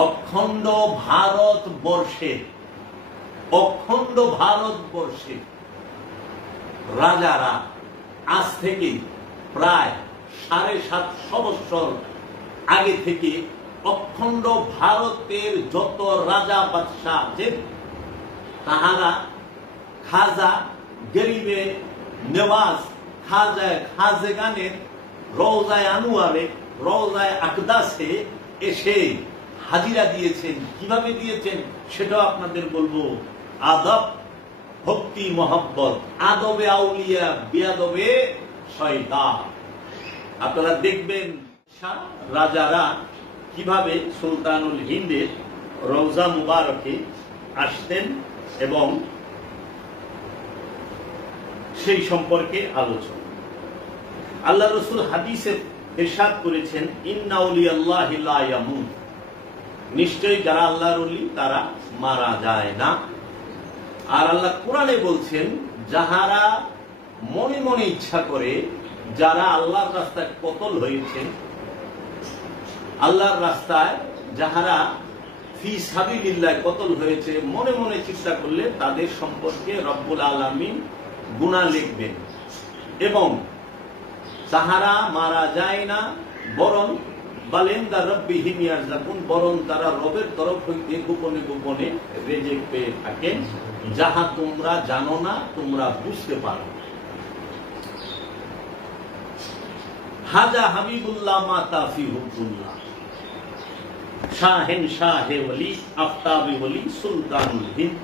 অখণ্ড ভারতবর্ষে রাজারা আজ থেকে প্রায় 750 বছর আগে থেকে অখণ্ড ভারতের যত রাজা বাদশাহ আছেন তাহারা খাজা গরিবে নেওয়াজ খাজেগানের রওজায়ে আনোয়ারে রওজায়ে আকদাসে এসে হাজিরা দিয়েছেন। কিভাবে দিয়েছেন সেটাও আপনাদের বলবো। আদব, ভক্তি, মহব্বত, আদবে আউলিয়া, বিয়াদবে শয়তান। আপনারা দেখবেন রাজারা কিভাবে সুলতানুল হিন্দের রওজা মুবারকে আসতেন এবং সেই সম্পর্কে আলোচনা। আল্লাহ রাসূল হাদিসে ইরশাদ করেছেন, ইন্না আউলিয়াল্লাহি লা ইয়ামুত, নিশ্চয়ই যারা আল্লাহর ওলি তারা মারা যায় না। আর আল্লাহ কোরআনে বলছেন, যাহারা মনে মনে ইচ্ছা করে, যারা আল্লাহর রাস্তায় কতল হয়েছেন, আল্লাহর রাস্তায় যাহারা ফি সাবিলিল্লাহ কতল হয়েছে, মনে মনে চিন্তা করলে তাদের সম্পর্কে রব্বুল আলামিন গুনাহ লিখবেন এবং তাহারা মারা যায় না, বরং বালেন্দা রব্বিহিম ইয়ারযাকুন, বরং তারা রবের তরফ হইতে গোপনে গোপনে রিজিক পেয়ে থাকেন, যাহা তোমরা জানো না, তোমরা বুঝতে পারো। হাজা হাবিবুল্লাহ মাতা ফি হুবুল্লাহ, শাহেন শাহে ওলি, আফতাবে ওলি, সুলতানুল হিন্দ,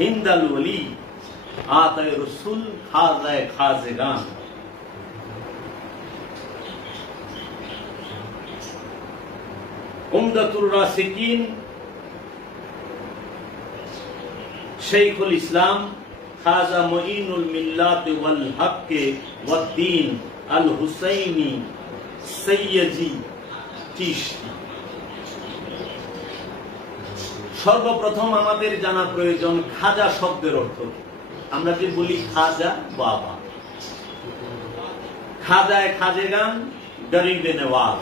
হিন্দাল ওলি, আতায়ে রাসূল, খাজায়ে খাজেগান। উমদাতুর রাসিকিন শাইখুল ইসলাম খাজা মুঈনুল মিল্লাত ওয়াল হক ওয়াদ দ্বীন আল হুসাইনি সৈয়দি চিশতি। সর্বপ্রথম আমাদের জানা প্রয়োজন খাজা শব্দের অর্থ। আমরা যে বলি খাজা বাবা, খাজায়ে খাজেগান, গরিবে নেওয়াজ,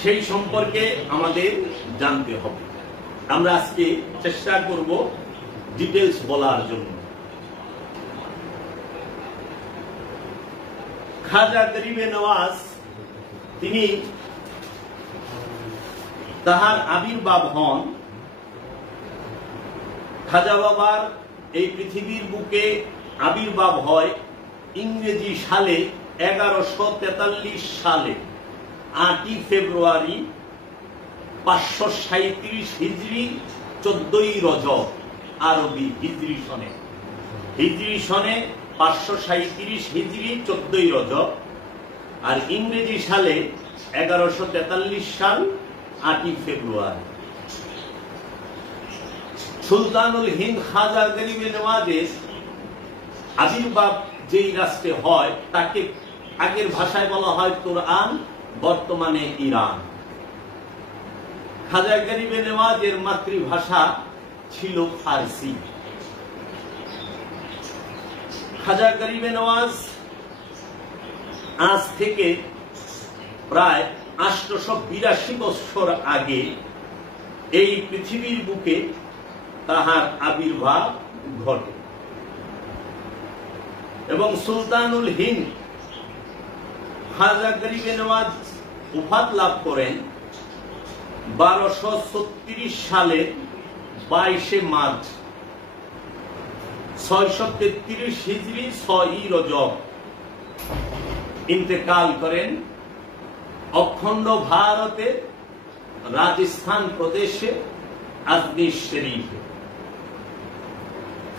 সেই সম্পর্কে আমাদের জানতে হবে। আমরা আজকে চেষ্টা করব ডিটেইলস বলার জন্য। খাজা গরিবে নওয়াজ, তিনি তাহার আবির্ভাব হন, খাজা বাবার এই পৃথিবীর বুকে আবির্ভাব হয় ইংরেজি সালে 1143 সালে 8 ফেব্রুয়ারি 537 হিজরি 14 রজব, আরবি হিজরি সনে 537 হিজরি 14 রজব, আর ইংরেজি সালে 1143 সাল 8 ফেব্রুয়ারি। সুলতানুল হিন্দ খাজা গরিবে নওয়াজের আবির্ভাব যেই রাষ্ট্রে হয় তাকে আগের ভাষায় বলা হয় তুরআন, বর্তমানে ইরান। খাজা গরিবে নওয়াজের মাতৃভাষা ছিল ফার্সি। খাজা গরিবে নওয়াজ আজ থেকে প্রায় 882 বছর আগে এই পৃথিবীর বুকে তাহার আবির্ভাব ঘটে এবং সুলতানুল হিন্দ খাজা গরিবে নওয়াজ উপাধি লাভ করেন 1236 সালে 22 মার্চ 633 হিজরি 6 রজব ইন্তেকাল করেন অখণ্ড ভারতের রাজস্থান প্রদেশে আজমির শরীফে।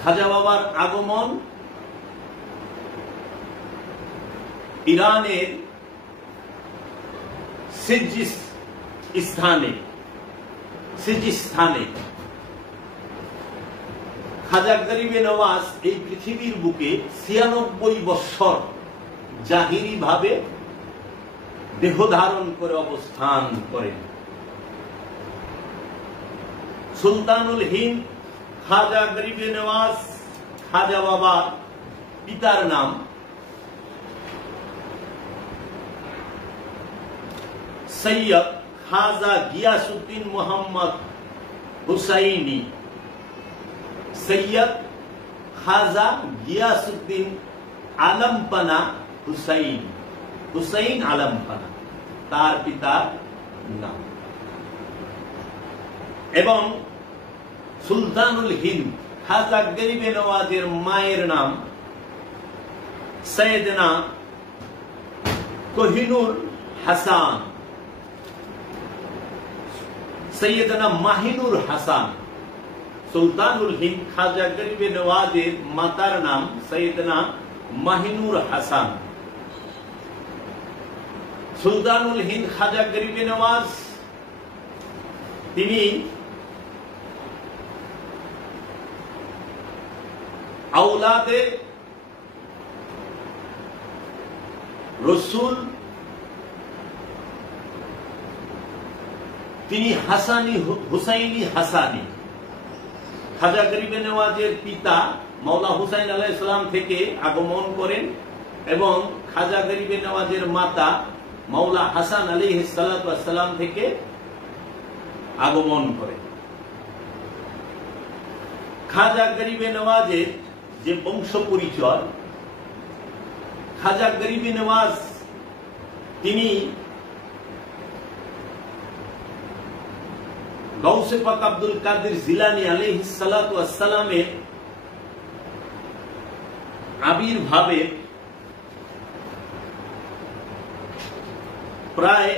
খাজা বাবার আগমন ইরানের সিজিস্তানে। খাজা গরিবে নওয়াজ এই পৃথিবীর বুকে 96 বৎসর জাহিরি ভাবে দেহ ধারণ করে অবস্থান করেন। সুলতানুল হিন্দ খাজা গরিবে নওয়াজ, খাজা বাবার পিতার সৈয়দ খাজা গিয়াসউদ্দিন মোহাম্মদ হুসাইনি, সৈয়দ খাজা গিয়াসউদ্দিন আলমপানা হুসাইন, হুসাইন আলমপানা তার পিতার নাম। এবং সুলতানুল হিন্দ খাজা গরিবে নওয়াজের মায়ের নাম সৈয়দনা কোহিনুর হাসান, সৈয়দনা মাহিনুর হাসান। সুলতানুল হিন্দ খাজা গরিবে নওয়াজের মাতার নাম সৈয়দনা মাহিনুর হাসান। সুলতানুল হিন্দ খাজা গরিবে নওয়াজ তিনি আওলাদে রসুল, তিনি হাসানি হুসাইনি হাসানি। খাজা গরিবে নওয়াজের পিতা মাওলা হুসাইন আলাইহিস সালাম থেকে আগমন করেন এবং খাজা গরিবে নওয়াজের মাতা মাওলা হাসান আলাইহিস সালাম থেকে আগমন করেন। খাজা গরিবে নওয়াজের যে বংশ পরিচয়, খাজা গরিবে নওয়াজ তিনি গাউসে পাক আব্দুল কাদের জিলানী আলাইহিস সালাতু ওয়াস সালামের আবির্ভাবে প্রায়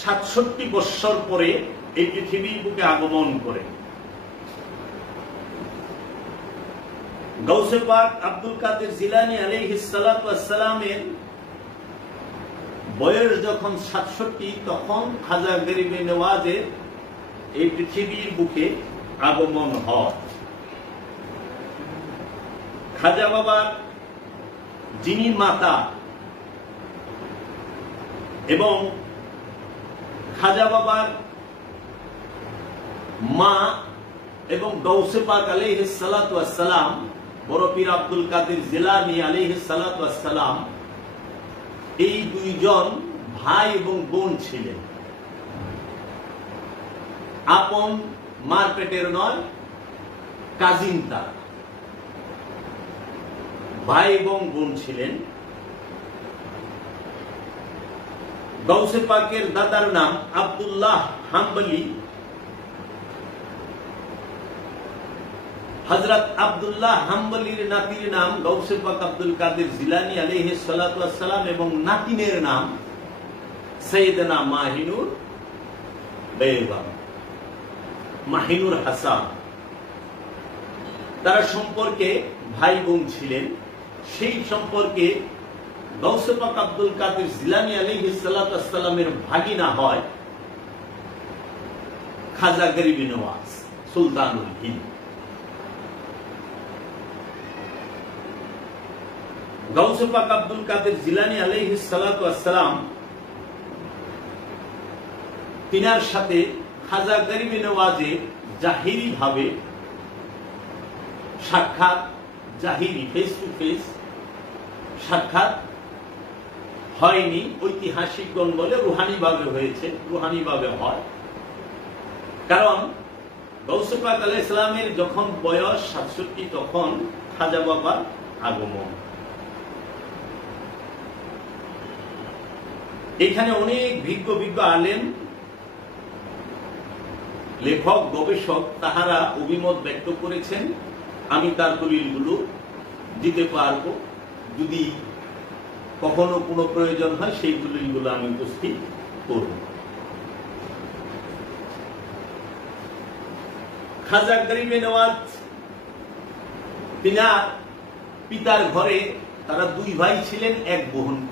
৬৭ বৎসর পরে এই পৃথিবীর বুকে আগমন করেন। গাউসে পাক আব্দুল কাদের জিলানী আলাইহিস সালাতু ওয়াস সালামের বয়স যখন ৬৭, তখন খাজা গরিবে নওয়াজের এই পৃথিবীর বুকে আগমন হয়। খাজা বাবার যিনি মাতা এবং খাজা বাবার মা এবং গাউসে পাক আলাইহিস সালাতু ওয়াস সালাম বড় পীর আব্দুল কাদের জিলানী আলাইহিস সালাতু ওয়াস সালাম এই দুইজন ভাই এবং বোন ছিলেন। আপন মার পেটের নয়, কাজিন তারা ভাই এবং বোন ছিলেন। গাউসে পাকের দাদার নাম আব্দুল্লাহ হাম্বলি। হযরত আব্দুল্লাহ হাম্বলির নাতির নাম গাউসে পাক আব্দুল কাদের জিলানী আলাইহিস সালাতু ওয়াস সালাম এবং নাতিনের নাম সৈয়দনা মাহিনুর বেগম, মাহিনুর হাসান। তারা সম্পর্কে ভাই বোন ছিলেন। সেই সম্পর্কে গাউসে পাক আব্দুল কাদের জিলানী আলাইহিস সালাতু ওয়াস সালামের ভাগিনা হয় খাজা গরিবে নওয়াজ সুলতানুল হিন্দ। গাউসে পাক আব্দুল কাদের জিলানী আলাইহিস সালাতু ওয়াস সালাম তিনার সাথে খাজা গরিবে নওয়াজের জাহিরি ভাবে সাক্ষাৎ, জাহিরি ফেস টু ফেস সাক্ষাৎ হয়নি। ঐতিহাসিকগণ বলে রুহানি ভাবে হয়েছে, রুহানি ভাবে হয়। কারণ গাউসে পাক আলাইহিস সালামের যখন বয়স ৬৭, তখন খাজা বাবার আগমন। এখানে অনেক বিজ্ঞ আলেম, লেখক, গবেষক তাহারা অভিমত ব্যক্ত করেছেন। আমি তার দলিলগুলো দিতে পারবো, যদি কখনো কোনো প্রয়োজন হয় সেই দলিলগুলো আমি উপস্থিত করব। খাজা গরিবে নওয়াজ তিনার পিতার ঘরে তারা 2 ভাই ছিলেন, 1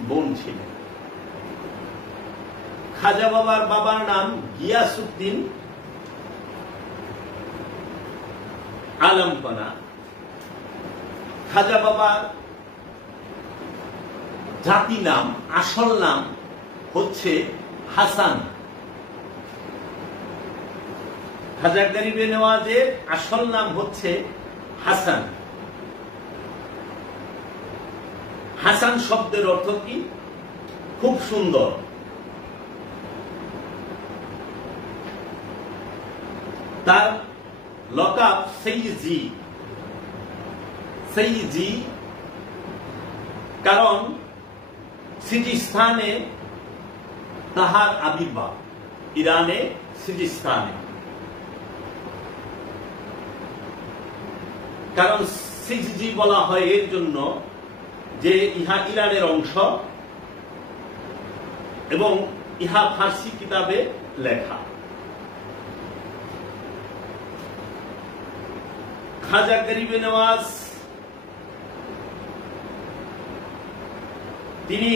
বোন ছিলেন। খাজা বাবার বাবার নাম গিয়াসউদ্দিন আলমপানা। খাজা বাবার জাতি নাম, আসল নাম হচ্ছে হাসান। খাজা গরিবে নওয়াজের আসল নাম হচ্ছে হাসান। হাসান শব্দের অর্থ কি? খুব সুন্দর। তার লকাব সৈয়দি, সৈয়দি, কারণ সিজিস্তানে তাহার আবির্ভাব, ইরানে সিজিস্তানে। কারণ সিজি বলা হয় এর জন্য যে ইহা ইরানের অংশ এবং ইহা ফার্সি কিতাবে লেখা। খাজা গরিবে নওয়াজ তিনি,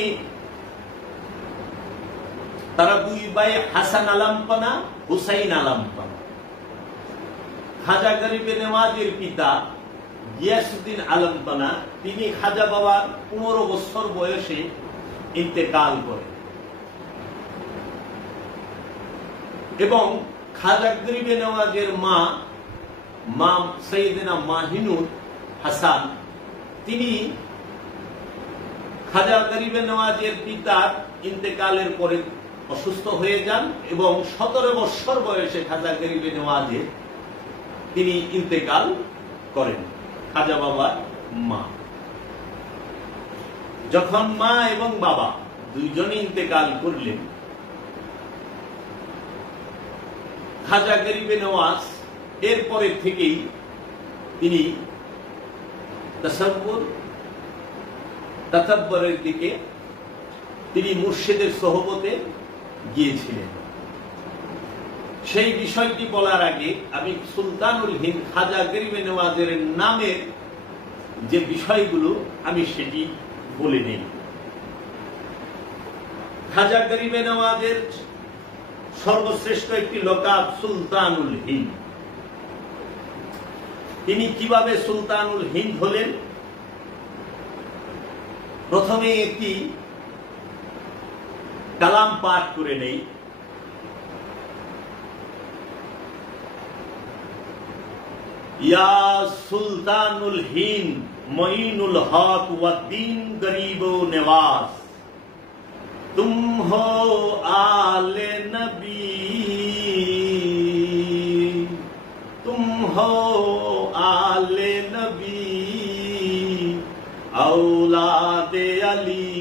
তারা দুই ভাই, হাসান আলামপানা, হুসাইন আলামপানা। খাজা গরিবে নওয়াজের পিতা গিয়াসউদ্দিন আলমপানা, তিনি খাজা বাবার 15 বছর বয়সে ইন্তেকাল করেন এবং খাজা গরিবে নওয়াজের মা সৈয়দনা মাহিনুর হাসান, তিনি খাজা গরিবে নওয়াজের পিতার ইন্তেকালের পরে অসুস্থ হয়ে যান এবং 17 বছর বয়সে খাজা গরিবে নওয়াজে তিনি ইন্তেকাল করেন। খাজা বাবার মা, যখন মা এবং বাবা দুইজনই ইন্তেকাল করলেন, খাজা গরিবে নওয়াজ এরপরে থেকেই তিনি তাসাব্বুরের দিকে তিনি মুর্শিদের সোহবতে গিয়েছিলেন। সেই বিষয়টি বলার আগে আমি সুলতানুল হিন্দ খাজা গরিবে নওয়াজের নামের যে বিষয়গুলো আমি সেটি বলে নেই। খাজা গরিবে নওয়াজের সর্বশ্রেষ্ঠ একটি লকাব সুলতানুল হিন্দ। তিনি কিভাবে সুলতানুল হিন্দ হলেন? প্রথমে একটি কালাম পাঠ করে নেই। ইয়া সুলতানুল হিন্দ মঈনুল হক ওয়া দীন গরিব নওয়াজ, তুম হো আলে নবী, তুম হো আলে নবী, औलादे अली,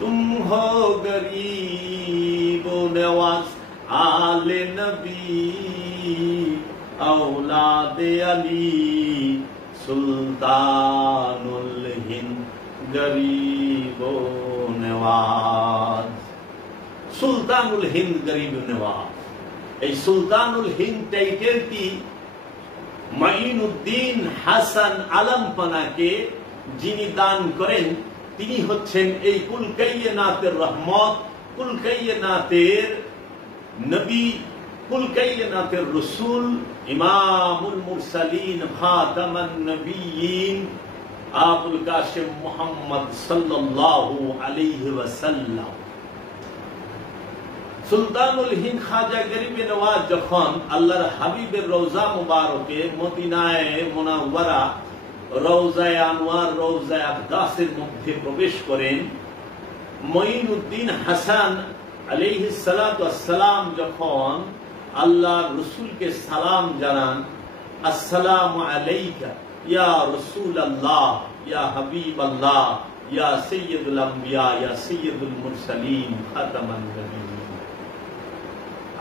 तुम हो गरीब नवाज आले नबी, औलादे अली, सुल्तानुल हिंद गरीब नवाज। सुल्तानुल हिंद गरीब नवाज, এই সুলতানুল হিন্দ টাইটেলটি মাইনুদ্দিন হাসান আলমপানাকে যিনি দান করেন, তিনি হচ্ছেন এই কুল কায়নাতের রহমত, কুল কায়নাতের নবী, কুল কায়নাতের রাসূল, ইমামুল মুরসালিন, খাতামান নবিয়্যিন, আবুল কাসিম মুহাম্মদ সাল্লাল্লাহু আলাইহি ওয়াসাল্লাম। সুলতানুল হিন্দ খাজা গরিবে নওয়াজ যখন আল্লাহর হাবিবের রওজা মুবারকে মদিনায়ে মুনাওয়ারা রওজায়ে আনোয়ার, রওজায়ে আকদাসের মধ্যে প্রবেশ করেন, মঈনুদ্দিন হাসান আলাইহিস সালাতু ওয়াস সালাম যখন আল্লাহর রাসূলকে সালাম জানান, আসসালামু আলাইকা ইয়া রাসূলুল্লাহ, ইয়া হাবিবাল্লাহ, ইয়া সাইয়্যিদুল আম্বিয়া, ইয়া সাইয়্যিদুল মুরসালিন, খাতামান নবিয়্যিন।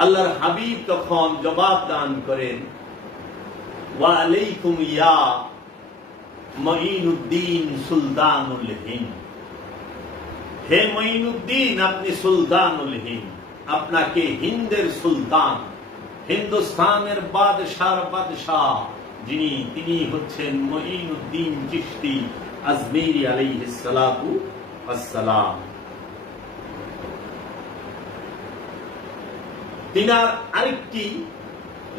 আল্লাহর হাবিব তখন জবাব দান করেন, ওয়া আলাইকুম ইয়া মঈনুদ্দিন সুলতানুল হিন্দ, হে মঈনুদ্দিন আপনি সুলতানুল হিন্দ, আপনাকে হিন্দের সুলতান, হিন্দুস্তানের বাদশার বাদশাহ যিনি, তিনি হচ্ছেন মঈনুদ্দিন চিশতি আজমেরি আলাইহিস সালাতু ওয়াস সালাম। তিনার আরেকটি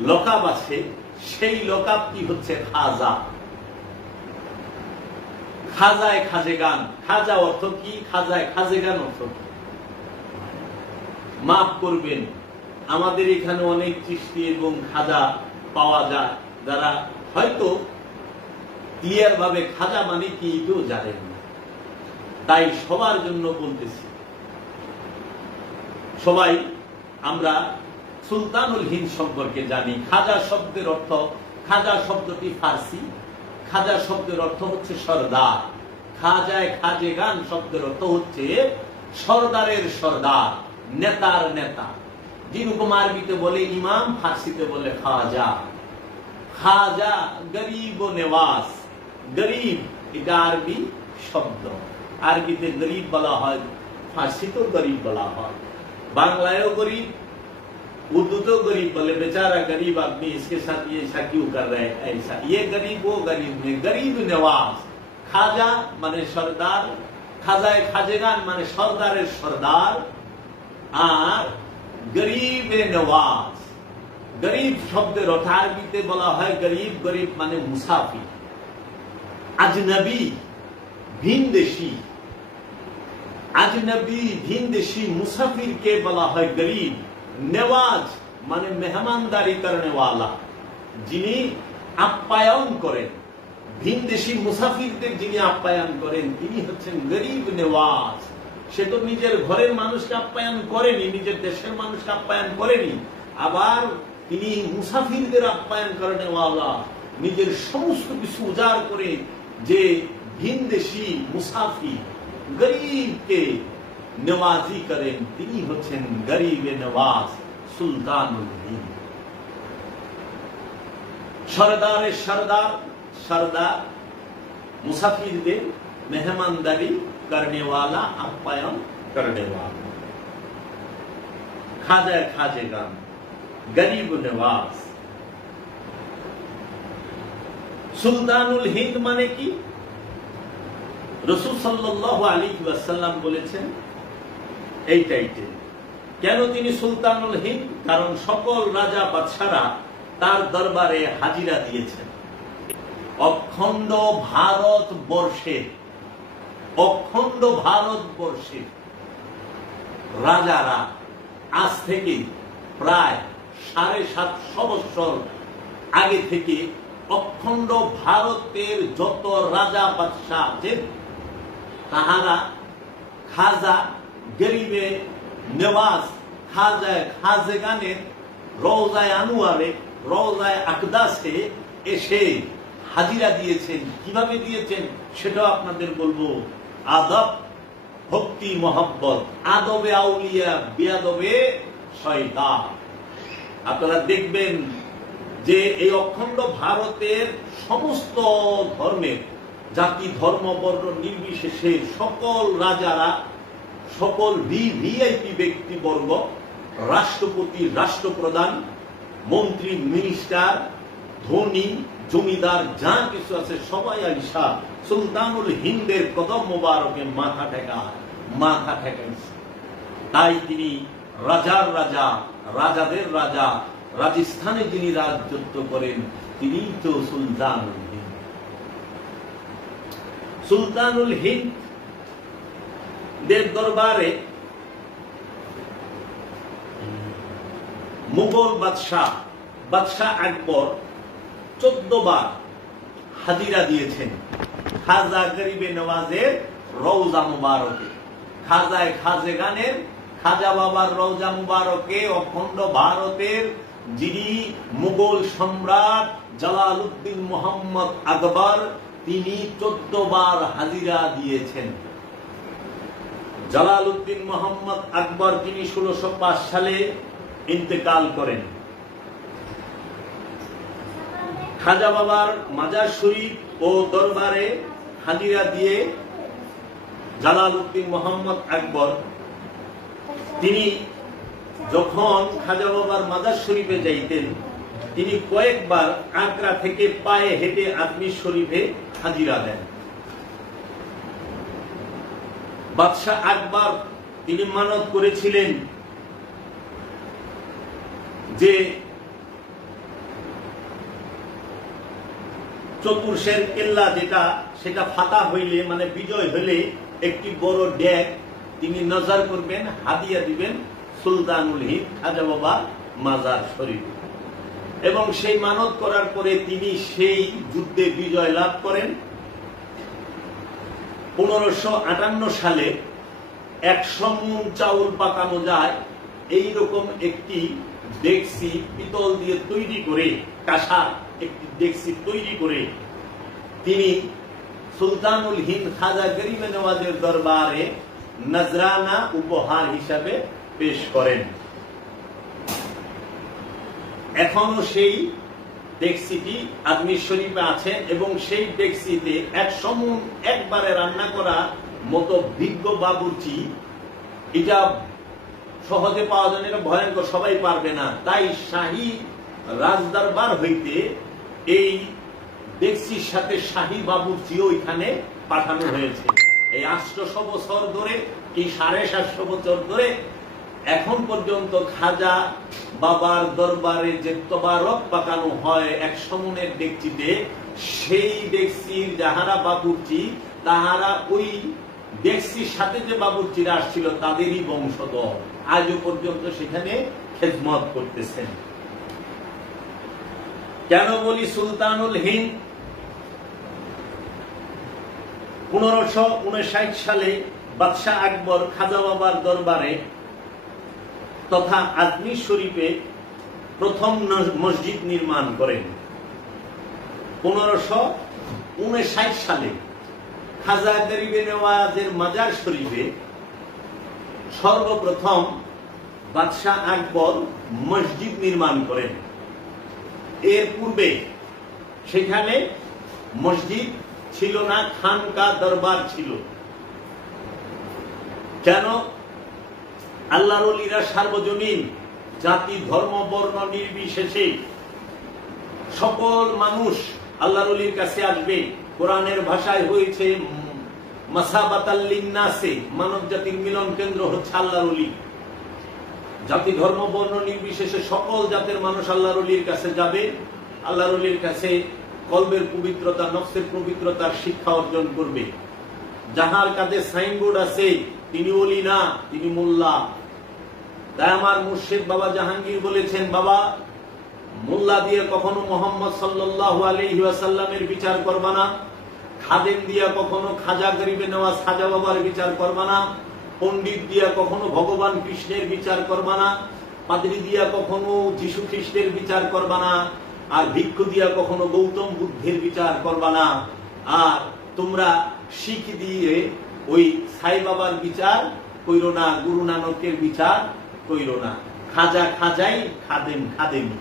লকাব আছে, সেই লকাবটি হচ্ছে খাজা, খাজায় খাজেগান। খাজা অর্থ কি? খাজায় খাজেগান অর্থ কি? মাফ করবেন, আমাদের এখানে অনেক চিশতি এবং খাজা পাওয়া যায় যারা হয়তো ক্লিয়ার ভাবে খাজা মানে কি এটাও জানেন না, তাই সবার জন্য বলতেছি। সবাই আমরা সুলতানুল হিন্দ সম্পর্কে জানি। খাজা শব্দের অর্থ, খাজা শব্দটি ফার্সি, খাজা শব্দের অর্থ হচ্ছে সর্দার। খাজায় খাজেগান শব্দের অর্থ হচ্ছে সর্দারের সর্দার, নেতার নেতা। যেরকম আরবিতে বলে ইমাম, ফার্সিতে বলে খাজা। খাজা গরিব ও নেওয়াজ। গরিব এটা আরবি শব্দ, আরবিতে গরিব বলা হয়, ফার্সিতেও গরিব বলা হয়, বাংলায়ও गरीब, उर्दू तो गरीब बोले बेचारा गरीब आदमी, इसके साथ ये ऐसा क्यों कर रहे हैं, ऐसा ये गरीब वो गरीब नहीं, गरीब नवाज। खाजा माने सरदार, खाजाए खाजेगान माने सरदारेर सरदार, আর गरीब नवाज। गरीब শব্দের অর্থ আরবিতে বলা হয় গরিব, গরিব মানে মুসাফির, আজনবী, ভিনদেশী। আজনবী, ভিনদেশী, মুসাফিরকে বলা হয় গরিব। নেওয়াজ মানে মেহমানদারি করনে ওয়ালা, যিনি আপ্যায়ন করেন, ভিনদেশী মুসাফিরদের যিনি আপ্যায়ন করেন তিনি হচ্ছেন গরিব নেওয়াজ। সে তো নিজের ঘরের মানুষকে আপ্যায়ন করেনি, নিজের দেশের মানুষকে আপ্যায়ন করেনি, আবার তিনি মুসাফিরদের আপ্যায়ন করনে ওয়ালা, নিজের সমস্ত কিছু উজাড় করে যে ভিনদেশী মুসাফির গরিবকে নওয়াজি করেন তিনি হচ্ছেন গরিবে নওয়াজ, সুলতানুল হিন্দ। সরদারের সরদার, সরদার মুসাফিরদের মেহমানদারি करने वाला, আপ্যায়ন करने वाला। খাজা খাজেগান, গরিব নওয়াজ। সুলতানুল হিন্দ মানে কি? রাসূল সাল্লাল্লাহু আলাইহি ওয়াসাল্লাম বলেছেন এই টাইটেল। কেন তিনি সুলতানুল হিন্দ? কারণ সকল রাজা বাদশারা তার দরবারে হাজিরা দিয়েছেন। অখণ্ড ভারতবর্ষে, অখণ্ড ভারতবর্ষে রাজারা আজ থেকে প্রায় 750 বছর আগে থেকে অখণ্ড ভারতের যত রাজা বাদশাহ আছেন তাহারা খাজা গরিবে নেওয়াজ, খাজায় খাজেগানের রওজায়ে আনোয়ারে, রওজায়ে আকদাসে এসে হাজিরা দিয়েছেন। কিভাবে দিয়েছেন সেটাও আপনাদের বলবো। আদব, ভক্তি, মহব্বত, আদবে আউলিয়া, বেয়াদবে শয়তান। আপনারা দেখবেন যে এই অখণ্ড ভারতের সমস্ত ধর্মের, জাতি, ধর্ম, বর্ণ নির্বিশেষে সকল রাজারা, সকল ভিআইপি ব্যক্তিবর্গ, রাষ্ট্রপতি, রাষ্ট্রপ্রধান, মন্ত্রী, মিনিস্টার, ধনী, জমিদার, যা কিছু আছে সবাই আইসা সুলতানুল হিন্দের কদম মোবারকে মাথা ঠেকাইছে। তাই তিনি রাজার রাজা, রাজাদের রাজা, রাজস্থানে যিনি রাজত্ব করেন তিনি তো সুলতানুল হিন্দ। সুলতানুল হিন্দ দের দরবারে মুঘল বাদশাহ আকবর 14 বার হাজিরা দিয়েছেন খাজা গরিবে নওয়াজের রওজা মুবারকে, খাজায় খাজেগানের, খাজা বাবার রওজা মুবারকে। অখণ্ড ভারতের যিনি মুঘল সম্রাট জালালউদ্দিন মোহাম্মদ আকবর, তিনি 14 বার হাজিরা দিয়েছেন। জালালউদ্দিন মোহাম্মদ আকবর তিনি 1605 সালে ইন্তেকাল করেন। খাজা বাবার মাজার শরীফ ও দরবারে হাজিরা দিয়ে জালালউদ্দিন মোহাম্মদ আকবর তিনি যখন খাজা বাবার মাজার শরীফে যাইতেন তিনি কয়েকবার আগ্রা থেকে পায়ে হেঁটে আজমির শরীফে হাজিরা দেন। বাদশাহ আকবর তিনি মানত করেছিলেন যে চতুর্শের কেল্লা যেটা, সেটা ফাতা হইলে মানে বিজয় হইলে একটি বড় ড্যাগ তিনি নজর করবেন, হাদিয়া দিবেন সুলতানুল হিন্দ খাজা বাবা মাজার শরীফ। এবং সেই মানত করার পরে তিনি সেই যুদ্ধে বিজয় লাভ করেন। 1558 সালে 100 মুন চাউল পাকানো যায় এইরকম একটি ডেকসি পিতল দিয়ে তৈরি করে, কাঁসার একটি ডেকসি তৈরি করে তিনি সুলতানুল হিন্দ খাজা গরিবে নওয়াজের দরবারে নজরানা উপহার হিসাবে পেশ করেন। এখনো সেই ডেকসিটি আজমির শরীফে আছে এবং সেই ডেকসিতে একবারে রান্না করা মতো বিজ্ঞ বাবুর্চি এটা সহজে পাওয়া যায় না, এটা ভয়ঙ্কর, সবাই পারবে না। তাই শাহী রাজদরবার হইতে এই ডেকসির সাথে শাহী বাবুর্চিও এখানে পাঠানো হয়েছে। এই 800 বছর ধরে কি 750 বছর ধরে এখন পর্যন্ত খাজা বাবার দরবারে যে তবারক পাকানো হয় 100 মনের ডেকচিতে, সেই ডেকসির যাহারা বাবুর্চি তাহারা ওই ডেকসির সাথে যে বাবুর্চিরা আসছিল তাদেরই বংশধর, আজও পর্যন্ত সেখানে খেদমত করতেছেন। কেন বলি সুলতানুল হিন্দ? 1559 সালে বাদশাহ আকবর খাজা বাবার দরবারে তথা আজমির শরীফে প্রথম মসজিদ নির্মাণ করেন। 1559 সালে খাজা গরিবে নওয়াজের মাজার শরীফে সর্বপ্রথম বাদশাহ আকবর মসজিদ নির্মাণ করেন। এর পূর্বে সেখানে মসজিদ ছিল না, খানকা দরবার ছিল। কেন? আল্লাহর ওলিরা সার্বজনীন, জাতি ধর্ম বর্ণ নির্বিশেষে সকল মানুষ আল্লাহর ওলির কাছে আসবে। কোরআনের ভাষায় হয়েছে মাসাবাতাল লিন্নাসে, মানব জাতির মিলন কেন্দ্র হচ্ছে আল্লাহর ওলি। জাতি ধর্ম বর্ণ নির্বিশেষে সকল জাতের মানুষ আল্লাহর ওলির কাছে যাবে, আল্লাহর ওলির কাছে কলবের পবিত্রতা, নফসের পবিত্রতার শিক্ষা অর্জন করবে। যাহার কাছে সাইনবোর্ড আছে তিনি ওলি না, তিনি মোল্লা। তাই আমার মুর্শিদ বাবা জাহাঙ্গীর বলেছেন, বাবা মোল্লা দিয়ে কখনো মোহাম্মদ সাল্লাল্লাহু আলাইহি ওয়াসাল্লামের বিচার করবা না, খাদেম দিয়া কখনো খাজা গরিবে নওয়াজ খাজা বাবার বিচার করবা না, পণ্ডিত দিয়া কখনো ভগবান কৃষ্ণের বিচার করবা না, পাদ্রী দিয়া কখনো যীশু খ্রিস্টের বিচার করবা না, আর ভিক্ষু দিয়া কখনো গৌতম বুদ্ধের বিচার করবা না। আর তোমরা শিখ দিয়ে ওই সাই বাবার বিচার কইরো না, গুরু নানকের বিচার কইরো না। খাজা খাজাই, খাদেম খাদেমি।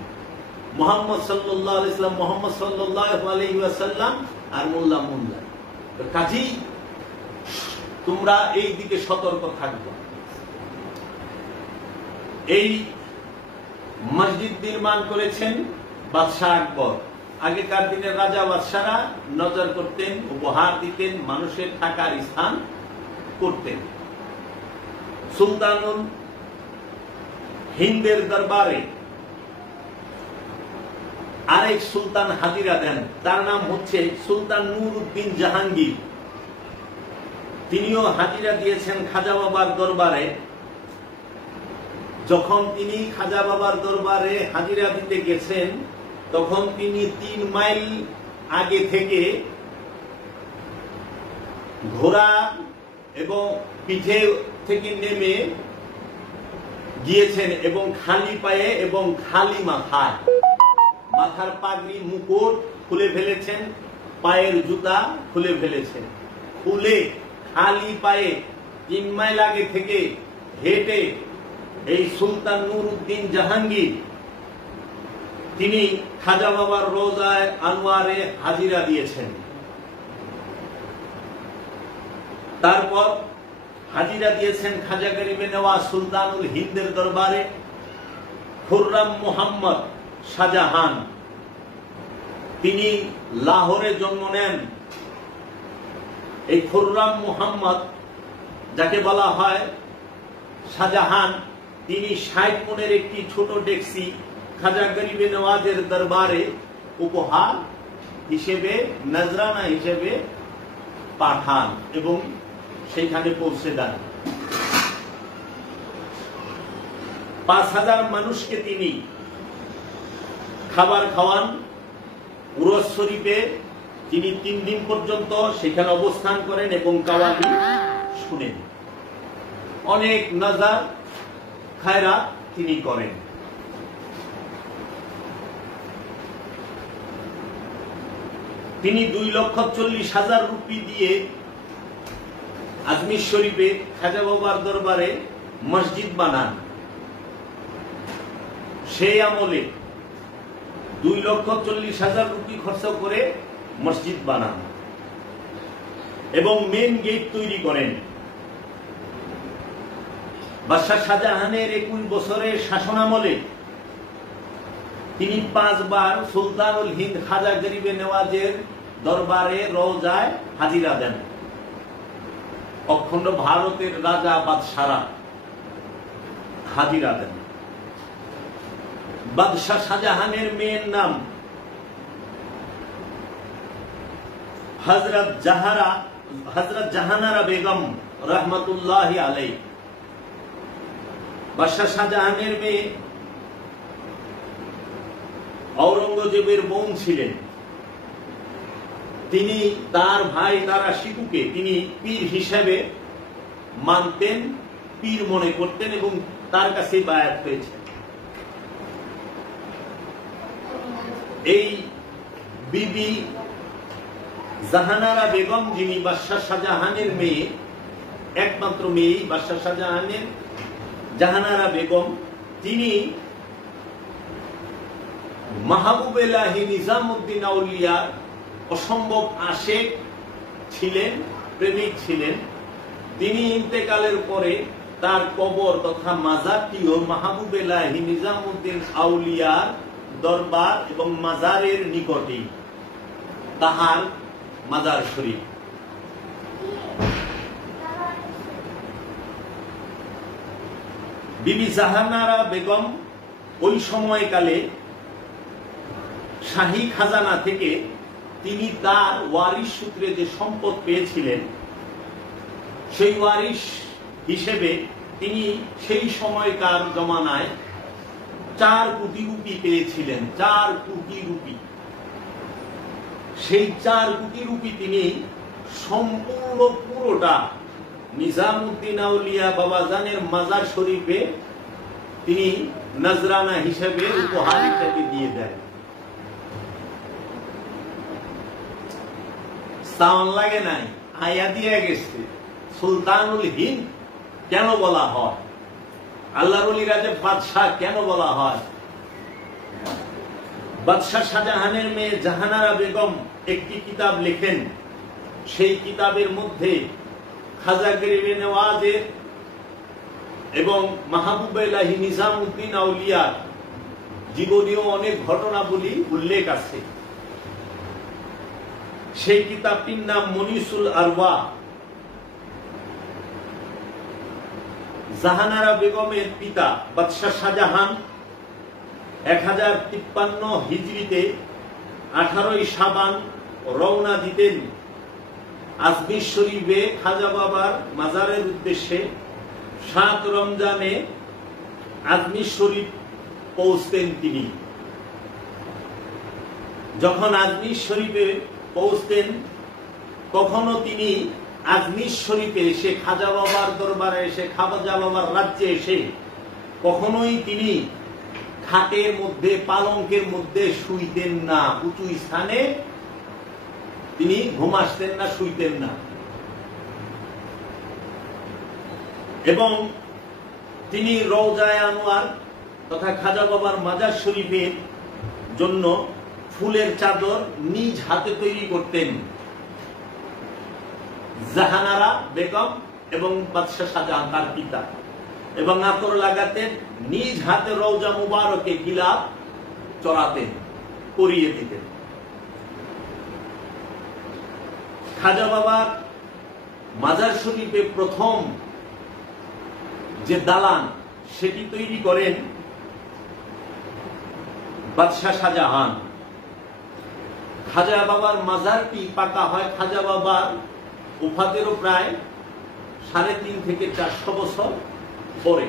মুহাম্মদ সাল্লাল্লাহু আলাইহি ওয়াসাল্লাম মুহাম্মদ সাল্লাল্লাহু আলাইহি ওয়াসাল্লাম, আর মোল্লা মোল্লা। কাজী তোমরা এই দিকে সতর্ক থাকবে। এই মসজিদ নির্মাণ করেছেন বাদশাহ আকবর। আগেকার দিনের রাজা বাদশারা নজর করতেন, উপহার দিতেন, মানুষের থাকার স্থান করতেন। সুলতানুল হিন্দের দরবারে আরেক সুলতান হাজিরা দেন, তার নাম হচ্ছে সুলতান নুরউদ্দিন জাহাঙ্গীর। তিনিও হাজিরা দিয়েছেন খাজা বাবার দরবারে। যখন তিনি খাজা বাবার দরবারে হাজিরা দিতে গেছেন তখন তিনি 3 মাইল আগে থেকে ঘোড়া এবং পিঠে থেকে নেমে গিয়েছেন এবং খালি পায়ে এবং খালি মাথায়, মাথার পাগড়ি মুকুট খুলে ফেলেছেন, পায়ের জুতা খুলে ফেলেছেন। খুলে খালি পায়ে 3 মাইল আগে থেকে হেঁটে এই সুলতান নুরউদ্দিন জাহাঙ্গীর তিনি খাজা বাবার রোজায় আনোয়ারে হাজিরা দিয়েছেন। তারপর হাজিরা দিয়েছেন খাজা গরিবে নওয়াজ সুলতানুল হিন্দের দরবারে। খুররাম মুহাম্মদ শাহজাহান তিনি লাহোরে জন্ম নেন। এই খুররাম মুহাম্মদ যাকে বলা হয় শাহজাহান, তিনি 60 মনের একটি ছোট ডেকসি খাজা গরিবে নওয়াজের দরবারে উপহার হিসেবে, নজরানা হিসেবে পাঠান এবং সেখানে পৌঁছে দেন। 5000 মানুষকে তিনি খাবার খাওয়ান। উরস শরীফে তিনি 3 দিন পর্যন্ত সেখানে অবস্থান করেন এবং কাওয়ালি শুনেন। অনেক নজর খায়রাত তিনি করেন। তিনি 2,40,000 রুপি দিয়ে আজমির শরীফে খাজা বাবার দরবারে মসজিদ বানান। সেই আমলে 2,40,000 রুপি খরচ করে মসজিদ বানান এবং মেন গেট তৈরি করেন। বাদশাহ শাহজাহানের 21 বছরের শাসনামলে তিনি 5 বার সুলতানুল হিন্দ খাজা গরিবে নেওয়াজের দরবারে রওজায় হাজিরা দেন। অখণ্ড ভারতের রাজা বাদশাহরা হাজিরা দেন। বাদশাহ শাহজাহানের মেয়ের নাম হযরত জাহানারা বেগম রহমতুল্লাহি আলাইহি। বাদশাহ শাহজাহানের মেয়ে ঔরঙ্গজেবের বোন ছিলেন। তিনি তার ভাই তারা শিকুকে তিনি পীর হিসেবে মানতেন, পীর মনে করতেন এবং তার কাছে বায়াত হয়েছে। এই বিবি জাহানারা বেগম, যিনি বাদশাহ শাহজাহানের মেয়ে, একমাত্র মেয়ে বাদশাহ শাহজাহানের জাহানারা বেগম, তিনি মাহবুব এলাহি নিজামউদ্দিন আউলিয়ার অসম্ভব আশেক ছিলেন, প্রেমিক ছিলেন। তিনি ইন্তেকালের পরে তার কবর তথা মাজারটিও মাহবুব এলাহি নিজামউদ্দিন আউলিয়ার দরবার এবং মাজারের নিকটেই তাহার মাজার শরীফ। বিবি জাহানারা বেগম ওই সময়কালে শাহী খাজানা থেকে তিনি তার ওয়ারিশ সূত্রে যে সম্পদ পেয়েছিলেন, সেই ওয়ারিশ হিসেবে তিনি সেই সময়কার জমানায় 4 কোটি রুপি পেয়েছিলেন। 4 কোটি রুপি। সেই 4 কোটি রুপি তিনি সম্পূর্ণ পুরোটা নিজামউদ্দিন আউলিয়া বাবাজানের মাজার শরীফে তিনি নজরানা হিসেবে উপহার হিসেবে দিয়ে দেন। সাউন্ড লাগে নাই, আয়া দিয়ে গেছে। সুলতানুল হিন্দ কেন বলা হয়? আল্লাহর ওলি রাজা বাদশাহ কেন বলা হয়? বাদশাহ শাহজাহানের মেয়ে জাহানারা বেগম একটি কিতাব লেখেন। সেই কিতাবের মধ্যে খাজা গরিবে নেওয়াজের এবং মাহবুব এলাহি নিজামউদ্দিন আউলিয়ার জীবনীয় অনেক ঘটনাবলী উল্লেখ আছে। সেই কিতাবটির নাম মনিসুল আরওয়া। জাহানারা বেগমের পিতা বাদশাহ শাহজাহান 1053 হিজরিতে 18 শাবান রওনা দিতেন আজমির শরীফে খাজা বাবার মাজারের উদ্দেশ্যে। 7 রমজানে আজমির শরীফ পৌঁছতেন তিনি। যখন আজমির শরীফে পৌঁছতেন কখনো তিনি আজমির শরীফে এসে খাজা বাবার দরবারে এসে খাজা বাবার রাজ্যে এসে কখনোই তিনি খাটের মধ্যে পালঙ্কের মধ্যে শুইতেন না। উঁচু স্থানে তিনি ঘুমাসতেন না, শুইতেন না। এবং তিনি রওজায়ে আনোয়ার তথা খাজা বাবার মাজার শরীফের জন্য ফুলের চাদর নিজ হাতে তৈরি করতেন জাহানারা বেগম এবং বাদশাহ শাহজাহান তার পিতা, এবং আতর লাগাতেন। নিজ হাতে রওজা মুবারকে গিলাফ চড়াতেন, পরিয়ে দিতেন। খাজা বাবার মাজার শরীফে প্রথম যে দালান সেটি তৈরি করেন বাদশাহ শাহজাহান। খাজা বাবার মাজারটি পাকা হয় খাজা বাবার ওফাতেরও প্রায় 3.5 থেকে 400 বছর পরে।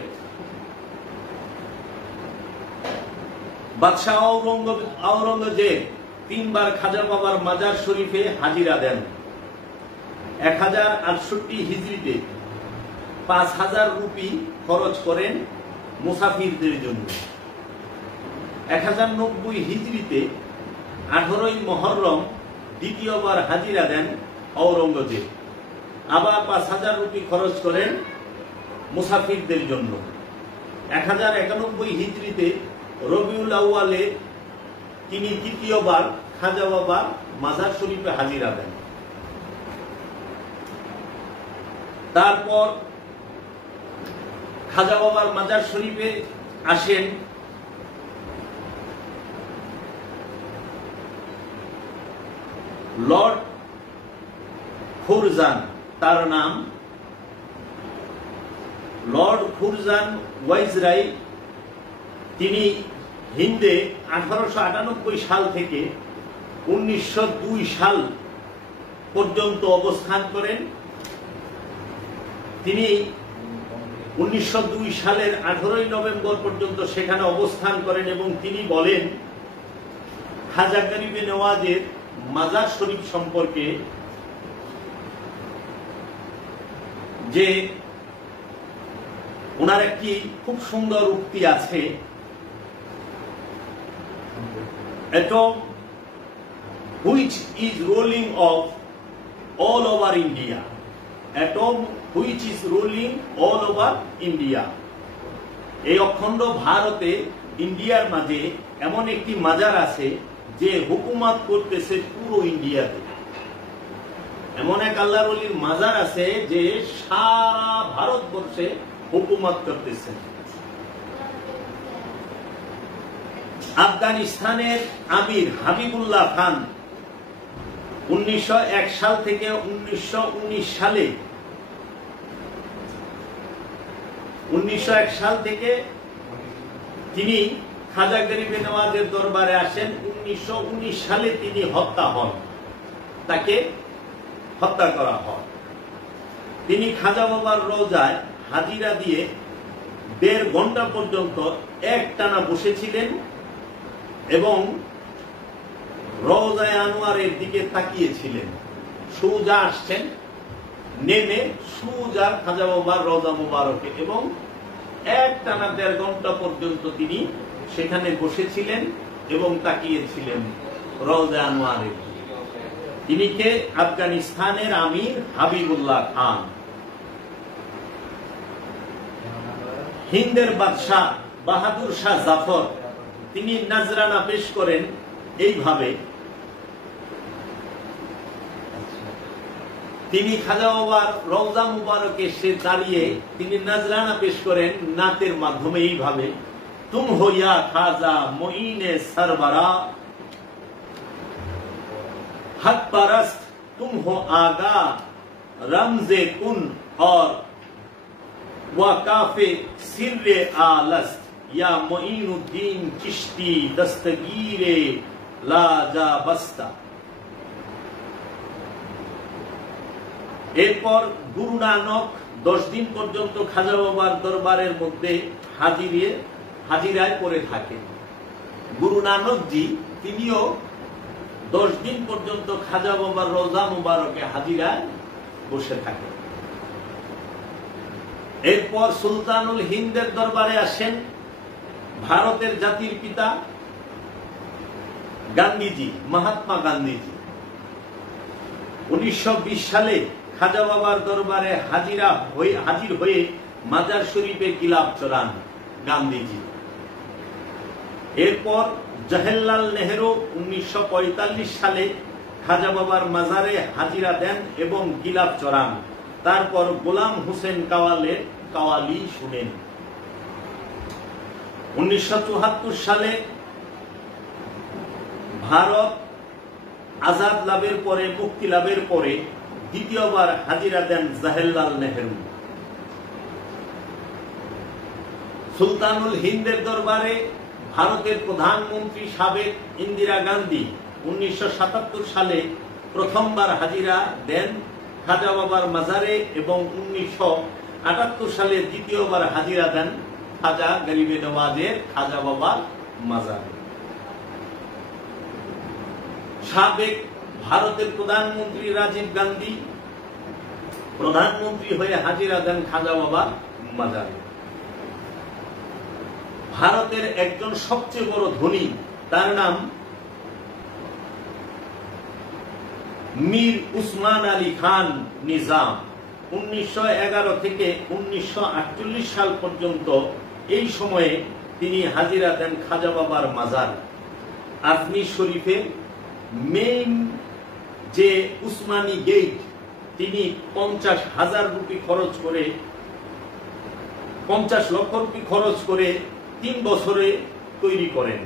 বাদশাহ আওরঙ্গজেব 3 বার খাজা বাবার মাজার শরীফে হাজিরা দেন। 1068 হিজরিতে 5000 রুপি খরচ করেন মুসাফিরদের জন্য। 1090 হিজরিতে 18ই মুহররম দ্বিতীয়বার হাজিরা দেন ঔরঙ্গজেব। আবার 5000 রুপি খরচ করেন মুসাফিরদের জন্য। 1091 হিজরিতে রবিউল আউয়ালে তিনি তৃতীয়বার খাজা বাবা মাজার শরীফে হাজিরা দেন। তারপর খাজা বাবার মাজার শরীফে আসেন লর্ড খুরজান, তার নাম লর্ড খুরজান ওয়াইজরাই। তিনি হিন্দে 1898 সাল থেকে 1902 সাল পর্যন্ত অবস্থান করেন। তিনি 1902 সালের 18ই নভেম্বর পর্যন্ত সেখানে অবস্থান করেন এবং তিনি বলেন খাজা গরিবে নওয়াজের মাজার শরীফ সম্পর্কে যে ওনার একটি খুব সুন্দর উক্তি আছে, atom which is rolling off all over India, atom which is rolling all over India। এই অখণ্ড ভারতে ইন্ডিয়ার মাঝে এমন একটি মাজার আছে যে হুকুমত করতেছে পুরো ইন্ডিয়াতে। এমন এক আল্লাহর ওলির মাজার আছে যে সারা ভারতবর্ষে হুকুমত করতেছে। আফগানিস্তানের আমির হাবিবুল্লাহ খান 1901 সাল থেকে 1919 সালে 1901 সাল থেকে তিনি খাজা গরিবে নওয়াজের দরবারে আসেন। 1919 সালে তিনি হত্যা হন, তাকে হত্যা করা হয়। তিনি খাজা বাবার রওজায় হাজিরা দিয়ে 1.5 ঘন্টা পর্যন্ত একটানা বসেছিলেন এবং রওজায়ে আনোয়ারের দিকে তাকিয়েছিলেন। সোজা আসছেন, নেমে সোজা খাজা বাবার রওজা মুবারকে এবং একটানা 1.5 ঘন্টা পর্যন্ত তিনি সেখানে বসেছিলেন এবং তাকিয়েছিলেন রওজায়ে আনোয়ারের। তিনি কে? আফগানিস্তানের আমির হাবিবুল্লাহ খান। হিন্দের বাদশাহ বাহাদুর শাহ জাফর তিনি নাজরানা পেশ করেন এইভাবে। তিনি খাজা বাবার রওজা মুবারকে সে দাঁড়িয়ে তিনি নাজরানা পেশ করেন নাতের মাধ্যমে এইভাবে, তুম হো ইয়া খাজা মুইনে সরবরা, हक परस्त तुम हो आगा रमजे कुन और वकाफे सिर्रे आलस्त, या मोइनुद्दीन चिश्ती दस्तगीरे लाजा बस्ता। এরপর গুরু নানক 10 দিন পর্যন্ত খাজা বাবার দরবারের মধ্যে হাজিরায় পড়ে থাকেন। গুরু নানক জি তিনিও 10 দিন পর্যন্ত খাজা বাবার রওজা মুবারকে হাজিরায় বসে থাকে। এরপর সুলতানুল হিন্দের দরবারে আসেন ভারতের জাতির পিতা গান্ধীজি, মহাত্মা গান্ধীজি। 1920 সালে খাজা বাবার দরবারে হাজির হয়ে মাজার শরীফে গিলাপ চড়ান গান্ধীজি। এরপর জওহরলাল নেহেরু 1945 সালে খাজা বাবার মাজারে হাজিরা দেন এবং গিলাপ চড়ান। তারপর গোলাম হোসেন কাওয়ালি শুনেন। 1974 সালে ভারত আজাদ লাভের পরে, মুক্তি লাভের পরে দ্বিতীয়বার হাজিরা দেন জওহরলাল নেহেরু। সুলতানুল হিন্দের দরবারে ভারতের প্রধানমন্ত্রী সাবেক ইন্দিরা গান্ধী 1977 সালে প্রথমবার হাজিরা দেন খাজা বাবার মাজারে এবং 1978 সালে দ্বিতীয়বার হাজিরা দেন খাজা গরিবে নওয়াজের খাজা বাবার মাজারে। সাবেক ভারতের প্রধানমন্ত্রী রাজীব গান্ধী প্রধানমন্ত্রী হয়ে হাজিরা দেন খাজা বাবার মাজারে। ভারতের একজন সবচেয়ে বড় ধনী, তার নাম মীর উসমান আলী খান নিজাম। 1911 থেকে 1948 সাল পর্যন্ত এই সময়ে তিনি হাজিরা দেন খাজা বাবার মাজার। আজমির শরীফের মেইন যে উসমানী গেট, তিনি 50,000 রুপি খরচ করে, 50 লক্ষ রুপি খরচ করে 3 বছরে তৈরি করেন।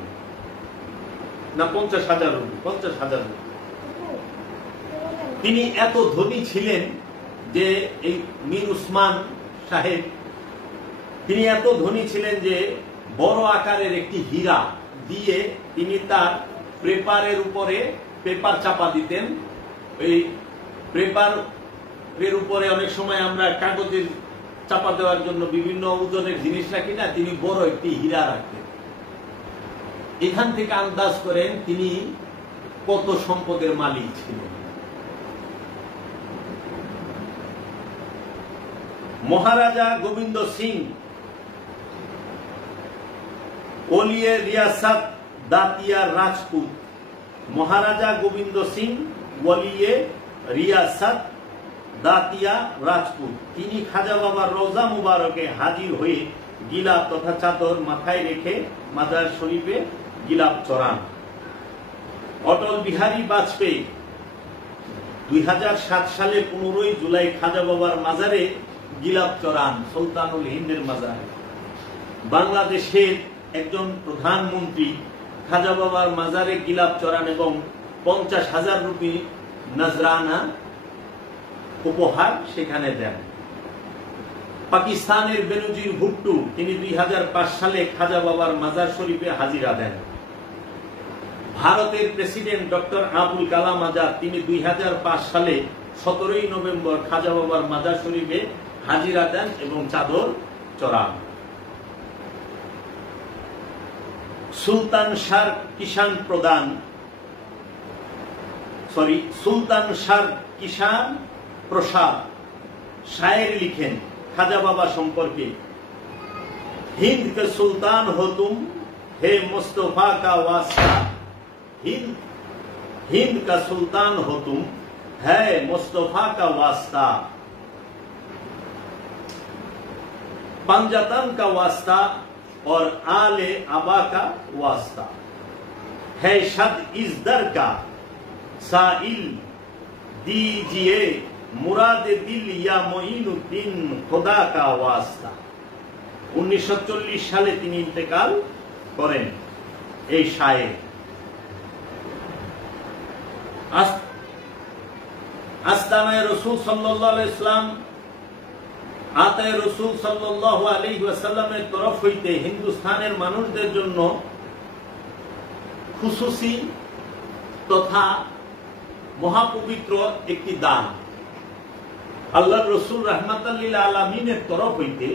না, 50,000 রুপি, 50,000 রুপি। তিনি এত ধনী ছিলেন যে এই মীর উসমান সাহেব, তিনি এত ধনী ছিলেন যে বড় আকারের একটি হীরা দিয়ে তিনি তার পেপারের উপরে পেপার চাপা দিতেন। ওই পেপারের উপরে অনেক সময় আমরা কাগজের চাপা দেওয়ার জন্য বিভিন্ন ওজনের জিনিস রাখি না, তিনি বড় একটি হীরা রাখতেন। এখান থেকে আন্দাজ করেন তিনি কত সম্পদের মালিক ছিলেন। মহারাজা গোবিন্দ সিং ওলিয়ে রিয়াসাত দাতিয়া রাজপুত, মহারাজা গোবিন্দ সিং ওলিয়ে রিয়াসাত দাতিয়া রাজপুত, তিনি খাজা বাবার রওজা মুবারকে হাজির হয়ে গিলাপ তথা চাদর মাথায় রেখে মাজার শরীফে গিলাপ চড়ান। অটল বিহারী বাজপেয়ী 2007 সালে 15 জুলাই খাজা বাবার মাজারে গিলাপ চড়ান, সুলতানুল হিন্দের মাজারে। বাংলাদেশের একজন প্রধানমন্ত্রী খাজা বাবার মাজারে গিলাপ চড়ান এবং 50,000 রুপি নজরানা উপহার সেখানে দেন। পাকিস্তানের বেনজির ভুট্টো, তিনি 2005 সালে খাজা বাবার মাজার শরীফে হাজিরা দেন। ভারতের প্রেসিডেন্ট ডক্টর আবুল কালাম আজাদ, তিনি 2005 সালে 17 নভেম্বর খাজা বাবার মাজার শরীফে হাজিরা দেন এবং চাদর চড়ান। সুলতান শাহ কিষান প্রসাদ শায়ের লিখেন খাজা বাবা সম্পর্কে, হিন্দ কে সুলতান হো তুম হে মুস্তফা কা ওয়াস্তা, हिंद का सुल्तान हो तुम है मुस्तफा का वास्ता, पंजातन का वास्ता और आले अबा का वास्ता है, शद इस दर का साइल दीजिए मुराद दिल या मोइनुद्दीन खुदा का वास्ता। 1940 সালে তিনি ইন্তেকাল করেন এই শায়ের। আস্তানায়ে রাসূল সাল্লাল্লাহু আলাইহি ওয়াসাল্লাম, আতায়ে রাসূল সাল্লাল্লাহু আলাইহি ওয়াসাল্লামের তরফ হইতে হিন্দুস্তানের মানুষদের জন্য খুশুসি তথা মহাপবিত্র একটি দান। আল্লাহর রাসূল রাহমাতাল লিল আলামিনের তরফ হইতে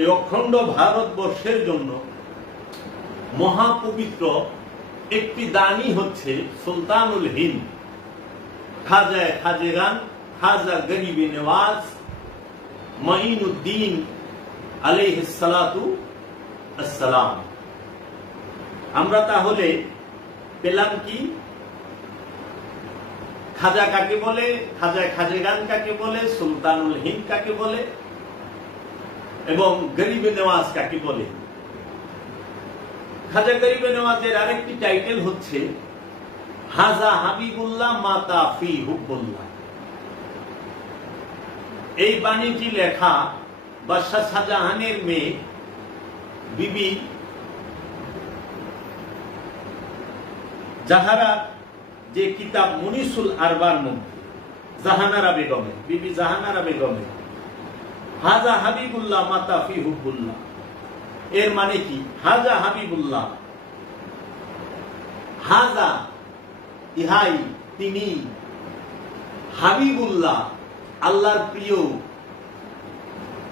এই অখণ্ড ভারতবর্ষের জন্য মহাপবিত্র একটি দানই হচ্ছে সুলতানুল হিন্দ খাজা খাজেগান খাজা গরিবে নেওয়াজ মঈনুদ্দিন আলাইহিস সালাতু আসসালাম। আমরা তাহলে পেলাম কি? খাজা কাকে বলে, খাজা খাজেগান কাকে বলে, সুলতানুল হিন্দ কাকে বলে এবং গরিবে নেওয়াজ কাকে বলে। খাজা গরিবে নেওয়াজের আরেকটি টাইটেল হচ্ছে হাজা হাবিবুল্লাহ মাতা ফি হুব্বুল্লাহ। এই বাণীটি লেখা বাদশাহ শাহজাহানের মেয়ে বিবি জাহারা, যে কিতাব মুনিসুল আরবার মধ্যে জাহানারা বেগমের, বিবি জাহানারা বেগমের হাজা হাবিবুল্লাহ মাতা ফি হুব্বুল্লাহ, এর মানে কি? হাজা হাবিবুল্লাহ, হাজা ইহাই তিনি, হাবিবুল্লাহ আল্লাহর প্রিয়,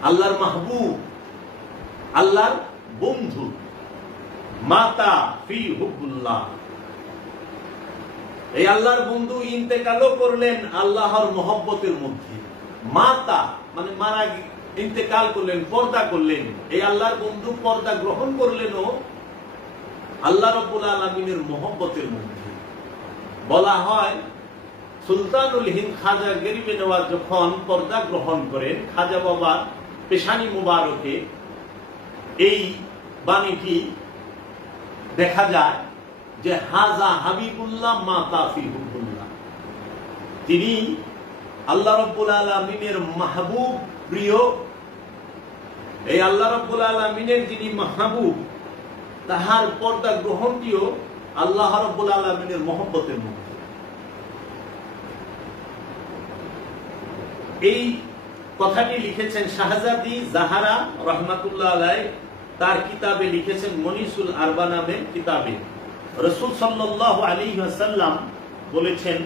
আল্লাহর মাহবুব, আল্লাহর বন্ধু, মাতা ফি হুব্বুল্লাহ, এই আল্লাহর বন্ধু ইন্তেকালও করলেন আল্লাহর মহব্বতের মধ্যে। মাতা মানে মারা ইন্তেকাল করলেন, পর্দা করলেন। এই আল্লাহর বন্ধু পর্দা গ্রহণ করলেনও আল্লাহ রাব্বুল আলামিনের মহব্বতের মধ্যে। বলা হয় সুলতানুল হিন্দ খাজা গরিবে নওয়াজ যখন পর্দা গ্রহণ করেন, খাজা বাবার পেশানি মুবারকে এই বাণীটি দেখা যায় যে হাজা হাবিবুল্লাহ মাতা ফি হুব্বুল্লাহ, তিনি আল্লাহ রাব্বুল আলামিনের মাহবুব, প্রিয়। এই আল্লাহ রাব্বুল আলামিনের যিনি মাহবুব, তাহার পর্দা গ্রহণটিও আল্লাহ রাব্বুল আলামিনের মহব্বতের মধ্যে। এই কথাটি লিখেছেন শাহজাদি জাহারা রহমাতুল্লাহ আলাইহি, তার কিতাবে লিখেছেন মনিসুল আরবা নামের কিতাবে। রাসূল সাল্লাল্লাহু আলাইহি ওয়াসাল্লাম বলেছেন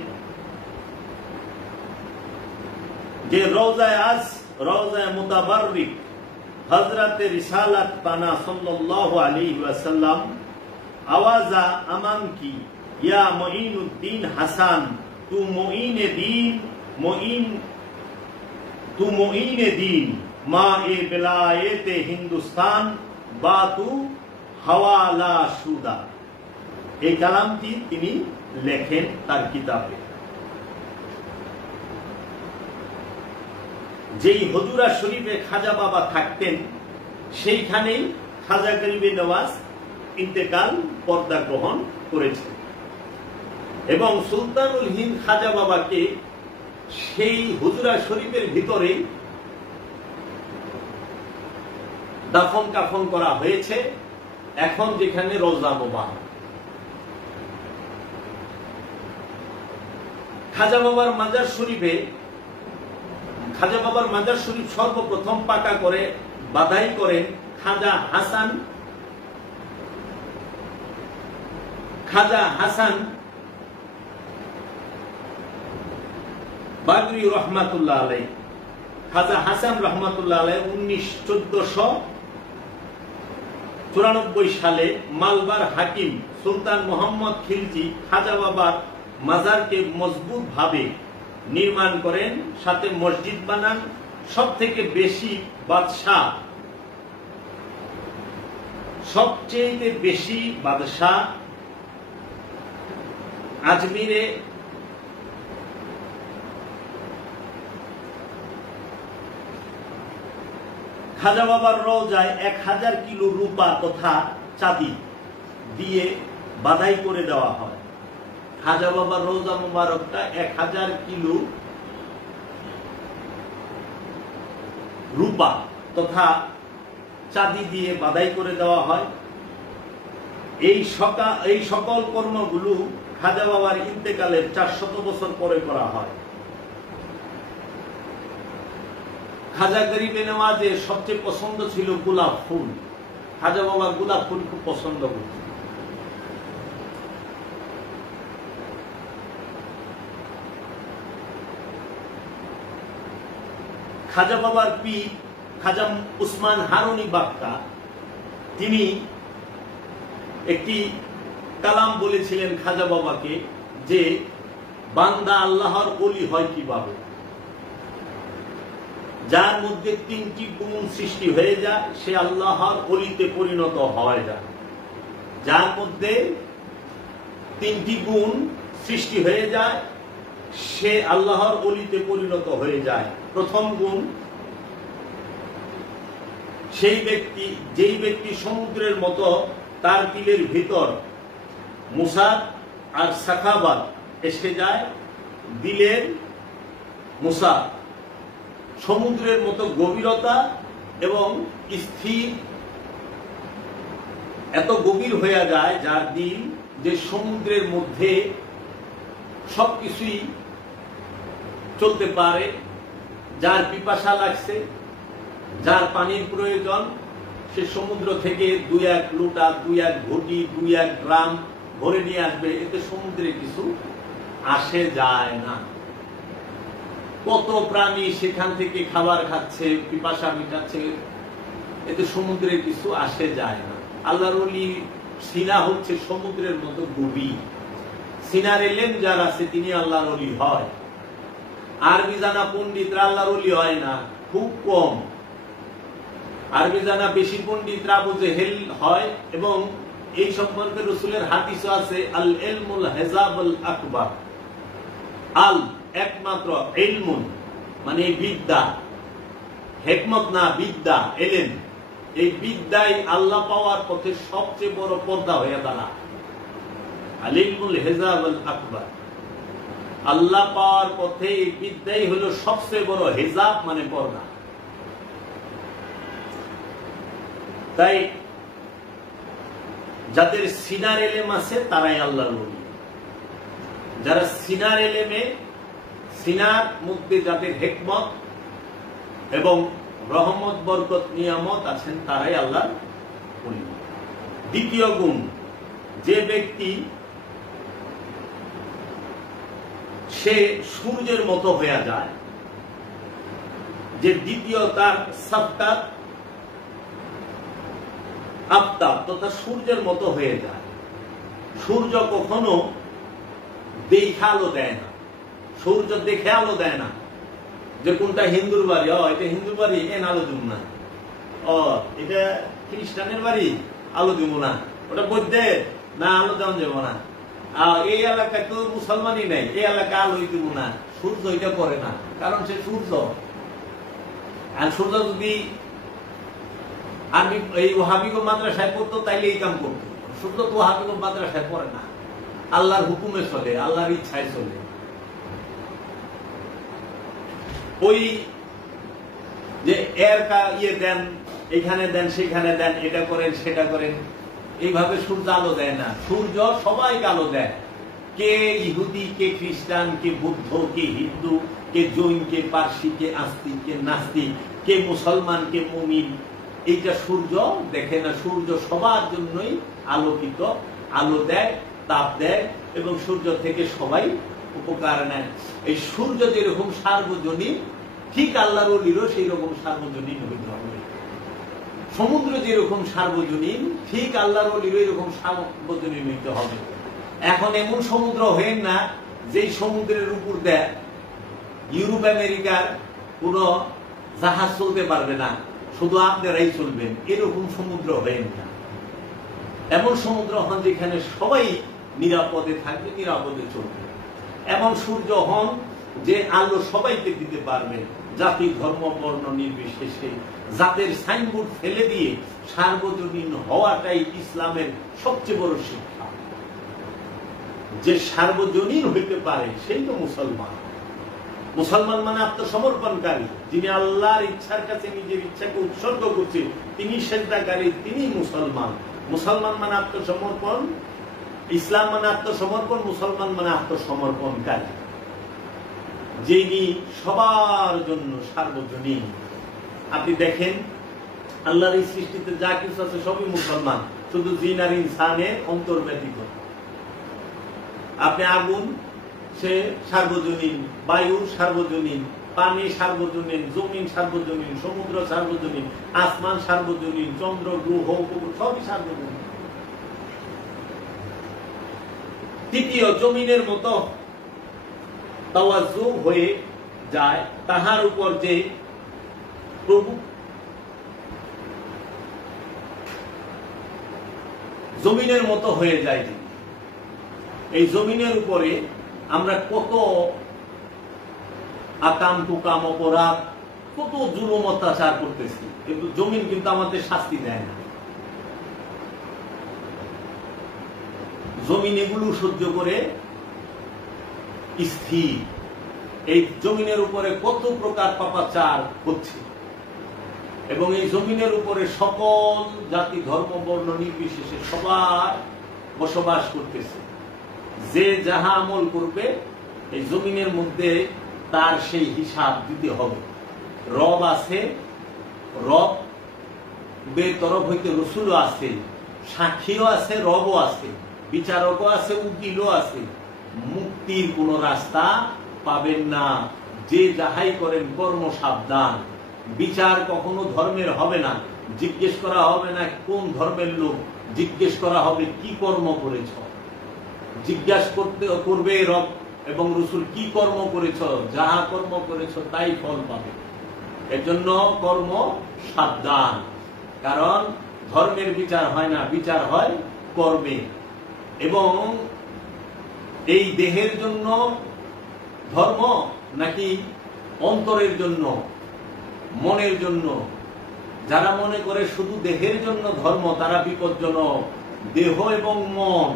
যে রওজায়ে আজ, রওজায়ে মুতাবাররিক হযরতে রিসালাত পানা সাল্লাল্লাহু আলাইহি ওয়াসাল্লাম আওয়াজা আমান কি ইয়া মুঈনুদ্দিন হাসান, তু মুঈনে দিন, তু মুঈনে দিন মা এ বেলায়েতে হিন্দুস্তান বাতু হাওয়ালা সুদা। এই কালামটি তিনি লেখেন তার কিতাবে। যেই হুজুরা শরীফে খাজা বাবা থাকতেন, সেইখানেই খাজা গরিবে নওয়াজ ইন্তেকাল, পর্দা গ্রহণ করেছেন। এবং সুলতানুল হিন্দ খাজা বাবাকে সেই হুজুরা শরীফের ভিতরে দাফন কাফন করা হয়েছে, এখন যেখানে রওজা মুবারক। খাজা বাবার মাজার শরীফে, খাজা বাবার মাজার শরীফ সর্বপ্রথম পাকা করে বাধাই করেন খাজা হাসান বাগরি রহমাতুল্লাহ আলাইহি। খাজা হাসান রহমাতুল্লাহ আলাইহি 1494 সালে মালবার হাকিম সুলতান মোহাম্মদ খিলজি খাজা বাবার মাজারকে মজবুত ভাবে নির্মাণ করেন, সাথে মসজিদ বানান। সব থেকে বেশি বাদশাহ, সবচেয়ে বেশি বাদশাহ আজমিরে খাজা বাবার রওজায় 1000 কিলো রূপা তথা চাঁদি দিয়ে বাধাই করে দেওয়া হয়। খাজা বাবার রওজা মুবারকটা 1000 কিলো রূপা তথা চাঁদি দিয়ে বাধাই করে দেওয়া হয়। এই সকল কর্মগুলো খাজা বাবার ইন্তেকালের 400 বছর পরে করা হয়। খাজা গরিবে নওয়াজের সবচেয়ে পছন্দ ছিল গোলাপ ফুল। খাজা বাবা গোলাপ ফুল খুব পছন্দ করতেন। খাজা বাবার পীর খাজা উসমান হারুনি বাক্কা, তিনি একটি কালাম বলেছিলেন খাজা বাবাকে যে বান্দা আল্লাহর ওলি হয় কিভাবে, যার মধ্যে 3টি গুণ সৃষ্টি হয়ে যায় সে আল্লাহর ওলিতে পরিণত হয় যায়। যার মধ্যে 3টি গুণ সৃষ্টি হয়ে যায় সে আল্লাহর ওলিতে পরিণত হয়ে যায়। প্রথম গুণ, যেই ব্যক্তি সমুদ্রের মতো তার দিলের ভিতর মুসাদ আর সাখাবাত এসে যায়, দিলের মুসাদ সমুদ্রের মতো গভীরতা এবং স্থির, এত গভীর হয়ে যায় যার দিল যে সমুদ্রের মধ্যে সবকিছুই চলতে পারে। যার পিপাসা লাগছে, যার পানির প্রয়োজন, সে সমুদ্র থেকে 2-1 লোটা, 2-1 ঘটি, 2-1 ড্রাম ভরে নিয়ে আসবে। এতে সমুদ্রে কিছু আসে যায় না। কত প্রাণী সেখান থেকে খাবার খাচ্ছে, পিপাসা মিটাচ্ছে, এতে সমুদ্রে কিছু আসে যায় না। আল্লাহর ওলি সিনা হচ্ছে সমুদ্রের মতো গভীর। সিনার এলেম যার আছে তিনি আল্লাহর ওলি হয়। আরবি জানা পণ্ডিতরা আল্লাহর ওলি হয় না, খুব কম। আরবি জানা বেশি পণ্ডিতরা আবু জেহেল হয়, এবং এই সম্পর্কে রাসূলের হাদিসও আছে, আল ইলমুল হিজাবুল আকবার। আল একমাত্র, ইলমুন মানে বিদ্যা, হিকমত না, বিদ্যা, ইলম। এই বিদ্যাই আল্লাহ পাওয়ার পথে সবচেয়ে বড় পর্দা হয়ে দাঁড়ায়। আল ইলমুল হিজাবুল আকবার, আল্লাহ পাওয়ার পথে এই বিদ্যাই হলো সবচেয়ে বড় হিজাব মানে পর্দা। তাই যাদের সিনার এলেম আছে তারাই আল্লাহর ওলি। যারা সিনার এলেমে, সিনার মধ্যে যাদের হিকমত এবং রহমত বরকত নিয়ামত আছেন তারাই আল্লাহর ওলি। দ্বিতীয় গুণ, যে ব্যক্তি সে সূর্যের মতো হয়ে যায়, যে দ্বিতীয় তার সাফকাত আফতাব তথা সূর্যের মতো হয়ে যায়। সূর্য কখনো দেখে আলো দেয় না, সূর্য দেখে আলো দেয় না যে কোনটা হিন্দুর বাড়ি, এটা হিন্দুর বাড়ি, আলো দিব না, এটা খ্রিস্টানের বাড়ি, আলো দিব না, ওটা বৌদ্ধের না, আলো দেওয়া যাবো না, এই এলাকায় তো মুসলমানই নেই, এই এলাকায় আলো দিব না। সূর্য এটা করে না, কারণ সে সূর্য। আর সূর্য যদি আমি এই ওয়াহাবিগ মাদ্রাসায় পড়তো তাইলে এই কাম করতো। সূর্য তো ওয়াহাবিগ মাদ্রাসায় পড়ে না, আল্লাহর হুকুমে চলে, আল্লাহর ইচ্ছায় চলে। ওই যে এর ইয়ে দেন, এখানে দেন, সেখানে দেন, এটা করেন, সেটা করেন, এইভাবে সূর্য আলো দেয় না। সূর্য সবাইকে আলো দেয়, কে ইহুদি, কে খ্রিস্টান, কে বুদ্ধ, কে হিন্দু, কে জৈন, কে পার্সি, কে আস্তিক, কে নাস্তিক, কে মুসলমান, কে মুমিন, এইটা সূর্য দেখে না। সূর্য সবার জন্যই আলোকিত, আলো দেয়, তাপ দেয়, এবং সূর্য থেকে সবাই উপকার নেয়। এই সূর্য যেরকম সার্বজনীন, ঠিক আল্লাহর ওলিরও সেই রকম সার্বজনীন হইতে হবে। সমুদ্র যেরকম সার্বজনীন, ঠিক আল্লাহর ওলিরও এরকম সার্বজনীন হইতে হবে। এখন এমন সমুদ্র হয়ে না যে সমুদ্রের উপর দেয় ইউরোপ আমেরিকার কোন জাহাজ চলতে পারবে না, শুধু আপনারাই চলবেন, এরকম সমুদ্র হয়ে না। এমন সমুদ্র হন যেখানে সবাই নিরাপদে থাকবে, নিরাপদে চলবে। এমন সূর্য হন যে আলো সবাইকে দিতে পারবে, জাতি, ধর্ম, বর্ণ নির্বিশেষে। জাতের সাইনবোর্ড ফেলে দিয়ে সার্বজনীন হওয়াটাই ইসলামের সবচেয়ে বড় শিক্ষা। যে সার্বজনীন হইতে পারে সেই তো মুসলমান। মুসলমান মানে আত্মসমর্পণকারী, যিনি আল্লাহর ইচ্ছার কাছে নিজের ইচ্ছাকে উৎসর্গ করছে, তিনি সেজদাকারী, তিনি মুসলমান। মুসলমান মানে আত্মসমর্পণ, ইসলাম মানে আত্মসমর্পণ, মুসলমান মানে আত্মসমর্পণকারী, যিনি সবার জন্য সার্বজনীন। আপনি দেখেন আল্লাহর এই সৃষ্টিতে যা কিছু আছে সবই মুসলমান, শুধু জিন আর ইনসানের অন্তর্ব্যতীত। আপনি আগুন, সে সার্বজনীন, বায়ু সার্বজনীন, পানি সার্বজনীন, জমিন সার্বজনীন, সমুদ্র সার্বজনীন, আসমান সার্বজনীন, চন্দ্র, গ্রহ, সবই সার্বজনীন। তৃতীয়, জমিনের মতো তাওয়াজ্জু হয়ে যায় তাহার উপর যে প্রভু, জমিনের মতো হয়ে যায়। এই জমিনের উপরে আমরা কত আকাম কুকাম অপরাধ, কত জুলুম অত্যাচার করতেছি, কিন্তু জমিন কিন্তু আমাদের শাস্তি দেয় না। জমিন এগুলো সহ্য করে স্থির। এই জমিনের উপরে কত প্রকার পাপাচার হচ্ছে, এবং এই জমিনের উপরে সকল জাতি, ধর্ম, বর্ণ নির্বিশেষে সবার বসবাস করতেছে। যে যাহা আমল করবে এই জমিনের মধ্যে তার সেই হিসাব দিতে হবে। রব আছে, রব বে তরফ হইতে রসুলও আছে, সাক্ষীও আছে, রবও আছে, বিচারকও আছে, উকিলও আছে। মুক্তির কোন রাস্তা পাবেন না। যে যাহাই করেন কর্ম সাবধান। বিচার কখনো ধর্মের হবে না, জিজ্ঞেস করা হবে না কোন ধর্মের লোক, জিজ্ঞেস করা হবে কি কর্ম করেছ। জিজ্ঞাসা করবে রব এবং রসুল কি কর্ম করেছ, যাহা কর্ম করেছ তাই ফল পাবে। এর জন্য কর্ম সাবধান। কারণ ধর্মের বিচার হয় না, বিচার হয় কর্মে। এবং এই দেহের জন্য ধর্ম নাকি অন্তরের জন্য, মনের জন্য? যারা মনে করে শুধু দেহের জন্য ধর্ম, তারা বিপজ্জনক। দেহ এবং মন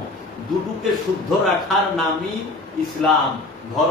দুটোকে শুদ্ধ রাখার নামই ইসলাম। ধর্ম